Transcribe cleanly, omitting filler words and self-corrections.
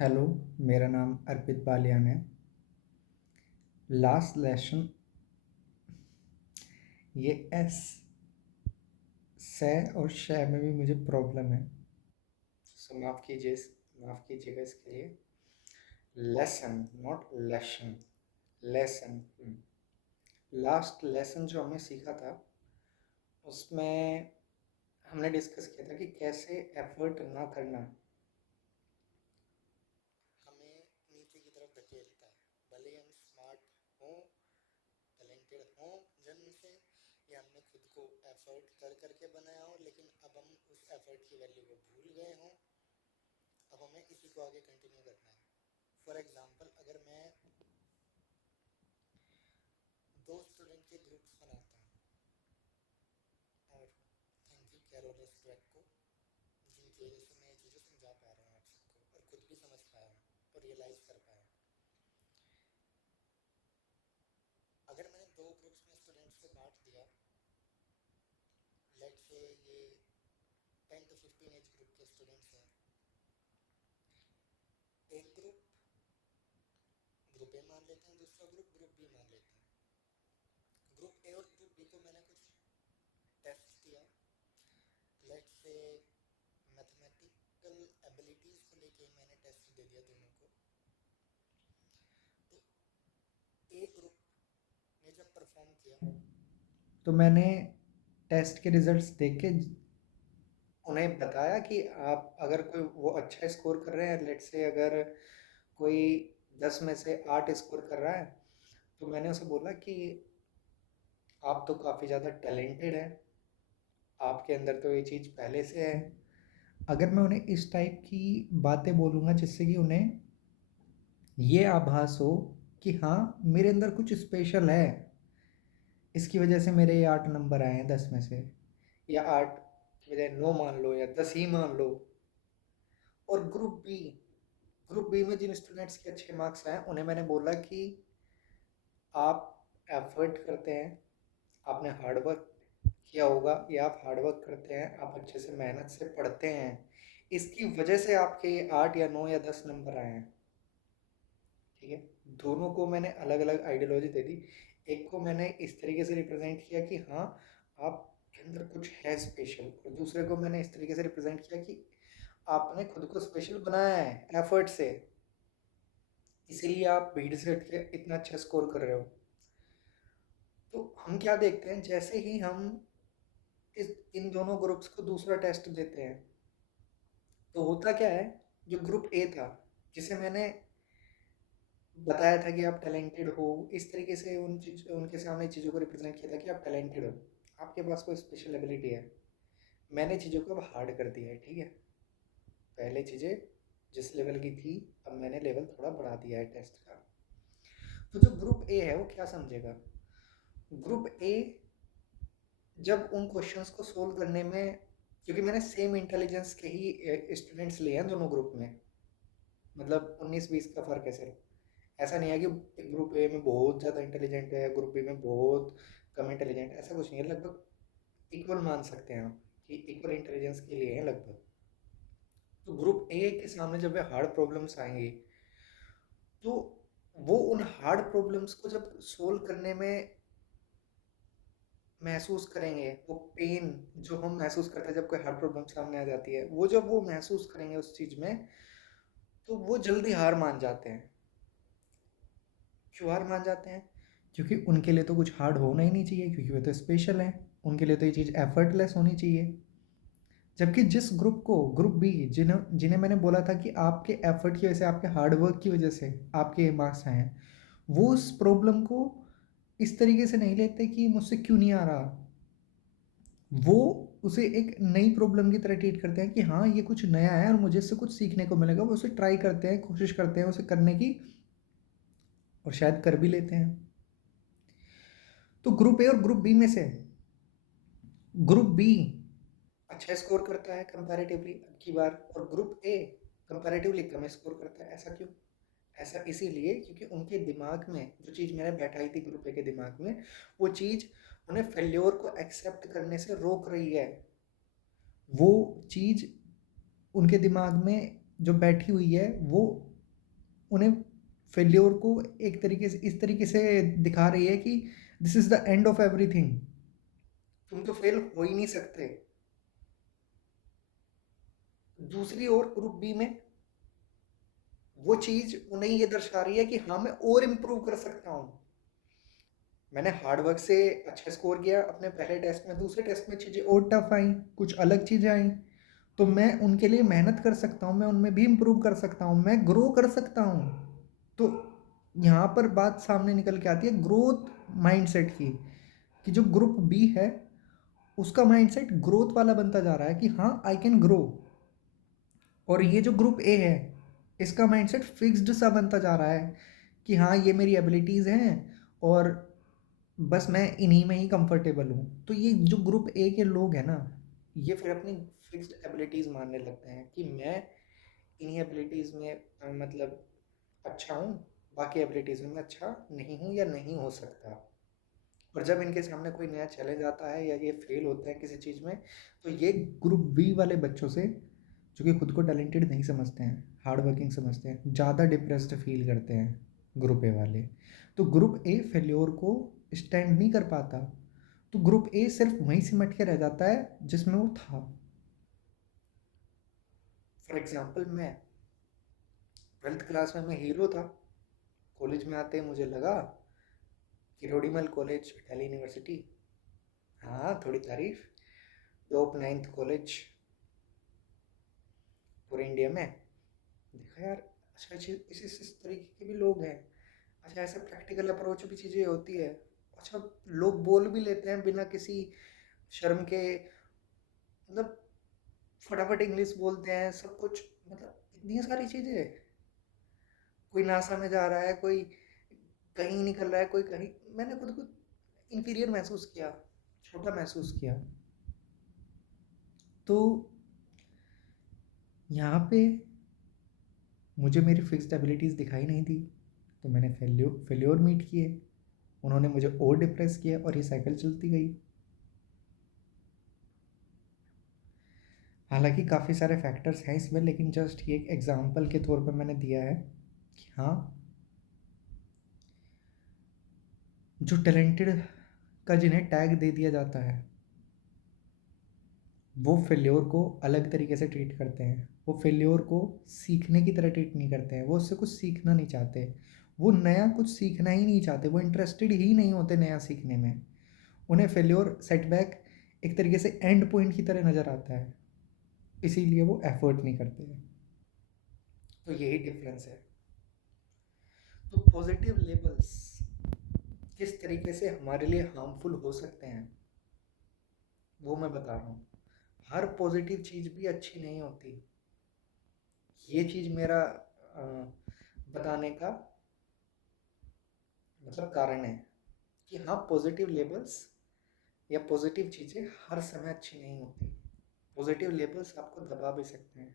Hello, मेरा नाम अर्पित बालियान है। लास्ट लेसन ये एस से और शय में भी मुझे प्रॉब्लम है। सो माफ़ कीजिएगा इसके लिए। Lesson not lesson, lesson. Last lesson जो हमने सीखा था उसमें हमने डिस्कस किया था कि कैसे एफर्ट ना करना हमें नीचे की तरफ धकेलता है। भले ही हम स्मार्ट हों, टैलेंटेड हों जन्म से, या हमने खुद को एफर्ट कर करके बनाया हो, लेकिन अब हम उस एफर्ट की वैल्यू को भूल गए हों। अब हमें इसी को आगे कंटिन्यू करना है। फॉर एग्जांपल, अगर मैं दो स्टूडेंट के ग्रुप्स बनाता हूँ, और थैंक यू कैरोलस ट्रैक को, जिनकी वजह से मैं ये चीज़ें समझा पा रहा हूँ आप सबको, और खुद भी समझ पाया हूँ और रियलाइज़ कर पाया हूँ। अगर मैंने दो ग्रुप्स में स्टूडेंट्स को बांट दिया, लेट से ये 10 to 15 एज ग्रुप के स्टूडेंट्स हैं। एक ग्रुप ग्रुप ए मान लेते हैं, दूसरा ग्रुप बी मान लेते हैं। ग्रुप ए और ग्रुप बी को मैंने कुछ टेस्ट दिया, लेट से मैथमेटिकल एबिलिटीज़ को लेके मैंने टेस्ट दे दिया दोनों को। तो ए ग्रुप ने जब परफॉर्म किया तो मैंने टेस्ट के रिजल्ट्स देख के उन्हें बताया कि आप अगर कोई वो अच्छा स्कोर कर रहे हैं, लेट से अगर कोई 10 में से 8 स्कोर कर रहा है, तो मैंने उसे बोला कि आप तो काफ़ी ज़्यादा टैलेंटेड हैं, आपके अंदर तो ये चीज़ पहले से है। अगर मैं उन्हें इस टाइप की बातें बोलूँगा जिससे कि उन्हें ये आभास हो कि हाँ, मेरे अंदर कुछ स्पेशल है, इसकी वजह से मेरे ये 8 नंबर आए हैं 10 में से, या 8 की बजाय 9 मान लो या 10 ही मान लो। और ग्रुप बी में जिन स्टूडेंट्स के अच्छे मार्क्स आए उन्हें मैंने बोला कि आप एफर्ट करते हैं, आपने हार्ड वर्क किया होगा, या आप हार्ड वर्क करते हैं, आप अच्छे से मेहनत से पढ़ते हैं, इसकी वजह से आपके ये 8 या 9 या 10 नंबर आए हैं। ठीक है, दोनों को मैंने अलग अलग आइडियोलॉजी दे दी। एक को मैंने इस तरीके से रिप्रेजेंट किया कि हाँ, आपके अंदर कुछ है स्पेशल, और दूसरे को मैंने इस तरीके से रिप्रेजेंट किया कि आपने खुद को स्पेशल बनाया है एफर्ट से, इसीलिए आप भीड़ से हट के इतना अच्छा स्कोर कर रहे हो। तो हम क्या देखते हैं, जैसे ही हम इस इन दोनों ग्रुप्स को दूसरा टेस्ट देते हैं, तो होता क्या है, जो ग्रुप ए था, जिसे मैंने बताया था कि आप टैलेंटेड हो, इस तरीके से उनके सामने चीज़ों को रिप्रेजेंट किया था कि आप टैलेंटेड हो, आपके पास कोई स्पेशल एबिलिटी है। मैंने चीज़ों को अब हार्ड कर दिया है। ठीक है, पहले चीज़ें जिस लेवल की थी, अब मैंने लेवल थोड़ा बढ़ा दिया है टेस्ट का। तो जो ग्रुप ए है वो क्या समझेगा, ग्रुप ए जब उन क्वेश्चंस को सोल्व करने में, क्योंकि मैंने सेम इंटेलिजेंस के ही स्टूडेंट्स लिए हैं दोनों ग्रुप में, मतलब 19-20 का फ़र्क है सिर्फ। ऐसा नहीं है कि ग्रुप ए में बहुत ज़्यादा इंटेलिजेंट है, ग्रुप बी में बहुत कम इंटेलिजेंट, ऐसा कुछ नहीं है। लगभग इक्वल मान सकते हैं आप कि इक्वल इंटेलिजेंस के लिए हैं लगभग। तो ग्रुप ए के सामने जब वे हार्ड प्रॉब्लम्स आएंगी, तो वो उन हार्ड प्रॉब्लम्स को जब सोल्व करने में महसूस करेंगे, वो पेन जो हम महसूस करते हैं जब कोई हार्ड प्रॉब्लम सामने आ जाती है, वो जब वो महसूस करेंगे उस चीज़ में, तो वो जल्दी हार मान जाते हैं। क्यों हार मान जाते हैं? क्योंकि उनके लिए तो कुछ हार्ड होना ही नहीं चाहिए, क्योंकि वो तो स्पेशल हैं, उनके लिए तो ये चीज़ एफर्टलेस होनी चाहिए। जबकि जिस ग्रुप को, ग्रुप बी, जिन्हें जिन्हें मैंने बोला था कि आपके एफर्ट की वजह से, आपके हार्ड वर्क की वजह से आपके मार्क्स आए हैं, वो उस प्रॉब्लम को इस तरीके से नहीं लेते कि मुझसे क्यों नहीं आ रहा, वो उसे एक नई प्रॉब्लम की तरह ट्रीट करते हैं कि हाँ, ये कुछ नया है और मुझे इससे कुछ सीखने को मिलेगा। वो उसे ट्राई करते हैं, कोशिश करते हैं उसे करने की, और शायद कर भी लेते हैं। तो ग्रुप ए और ग्रुप बी में से ग्रुप बी अच्छा स्कोर करता है कंपैरेटिवली अब की बार, और group A comparatively come score करता है। ऐसा क्यों? ऐसा इसीलिए क्योंकि उनके दिमाग में जो चीज़ मैंने बैठाई थी ग्रुप ए के दिमाग में, वो चीज़ उन्हें फेल्योर को एक्सेप्ट करने से रोक रही है। वो चीज़ उनके दिमाग में जो बैठी हुई है वो उन्हें फेल्योर को एक तरीके से इस तरीके से दिखा रही है कि this is the end of everything, तुम तो फेल हो ही नहीं सकते। दूसरी ओर ग्रुप बी में वो चीज उन्हें ये दर्शा रही है कि हाँ मैं और इम्प्रूव कर सकता हूँ, मैंने हार्ड वर्क से अच्छा स्कोर किया अपने पहले टेस्ट में, दूसरे टेस्ट में चीज़ें और टफ आई, कुछ अलग चीज़ें आई, तो मैं उनके लिए मेहनत कर सकता हूँ, मैं उनमें भी इम्प्रूव कर सकता हूँ, मैं ग्रो कर सकता हूँ। तो यहाँ पर बात सामने निकल के आती है ग्रोथ माइंडसेट की, कि जो ग्रुप बी है उसका माइंडसेट ग्रोथ वाला बनता जा रहा है कि हाँ आई कैन ग्रो, और ये जो ग्रुप ए है इसका माइंडसेट फिक्स्ड सा बनता जा रहा है कि हाँ ये मेरी एबिलिटीज़ हैं और बस मैं इन्हीं में ही कंफर्टेबल हूँ। तो ये जो ग्रुप ए के लोग हैं ना, ये फिर अपनी फिक्स्ड एबिलिटीज़ मानने लगते हैं कि मैं इन्हीं एबिलिटीज़ में मतलब अच्छा हूँ, बाकी एबिलिटीज़ में मैं अच्छा नहीं हूँ या नहीं हो सकता। और जब इनके सामने कोई नया चैलेंज आता है या ये फेल होते हैं किसी चीज़ में, तो ये ग्रुप बी वाले बच्चों से, जो कि खुद को टैलेंटेड नहीं समझते हैं, हार्ड वर्किंग समझते हैं, ज़्यादा डिप्रेस्ड फील करते हैं ग्रुप ए वाले। तो ग्रुप ए फेल्योर को स्टैंड नहीं कर पाता, तो ग्रुप ए सिर्फ वहीं सिमट के रह जाता है जिसमें वो था। फॉर एग्जाम्पल मैं 12th क्लास में मैं हीरो था, कॉलेज में आते ही मुझे लगा किरोड़ीमल कॉलेज दिल्ली यूनिवर्सिटी, हाँ थोड़ी तारीफ, टॉप 9th कॉलेज पूरे इंडिया में। देखा यार, अच्छा इस तरीके के भी लोग हैं, अच्छा ऐसे प्रैक्टिकल अप्रोच भी चीज़ें होती है, अच्छा लोग बोल भी लेते हैं बिना किसी शर्म के, मतलब फटाफट इंग्लिश बोलते हैं सब कुछ, मतलब इतनी सारी चीज़ें, कोई नासा में जा रहा है, कोई कहीं निकल रहा है, कोई कहीं, मैंने खुद को इंफीरियर महसूस किया, छोटा महसूस किया। तो यहाँ पे मुझे मेरी फिक्स्ड एबिलिटीज़ दिखाई नहीं दी, तो मैंने फेल्योर मीट किए, उन्होंने मुझे और डिप्रेस किया और ये साइकिल चलती गई। हालांकि काफ़ी सारे फैक्टर्स हैं इसमें, लेकिन जस्ट ये एक एग्जांपल के तौर पर मैंने दिया है कि हाँ जो टैलेंटेड का जिन्हें टैग दे दिया जाता है वो फेल्योर को अलग तरीके से ट्रीट करते हैं, वो फेल्योर को सीखने की तरह ट्रीट नहीं करते हैं, वो उससे कुछ सीखना नहीं चाहते, वो नया कुछ सीखना ही नहीं चाहते, वो इंटरेस्टेड ही नहीं होते नया सीखने में। उन्हें फेल्योर सेटबैक एक तरीके से एंड पॉइंट की तरह नज़र आता है, इसीलिए वो एफर्ट नहीं करते हैं। तो यही डिफरेंस है। तो पॉजिटिव लेबल्स किस तरीके से हमारे लिए हार्मफुल हो सकते हैं वो मैं बता रहा हूँ। हर पॉजिटिव चीज़ भी अच्छी नहीं होती, ये चीज़ मेरा बताने का मतलब कारण है कि हाँ पॉजिटिव लेबल्स या पॉजिटिव चीज़ें हर समय अच्छी नहीं होती, पॉजिटिव लेबल्स आपको दबा भी सकते हैं।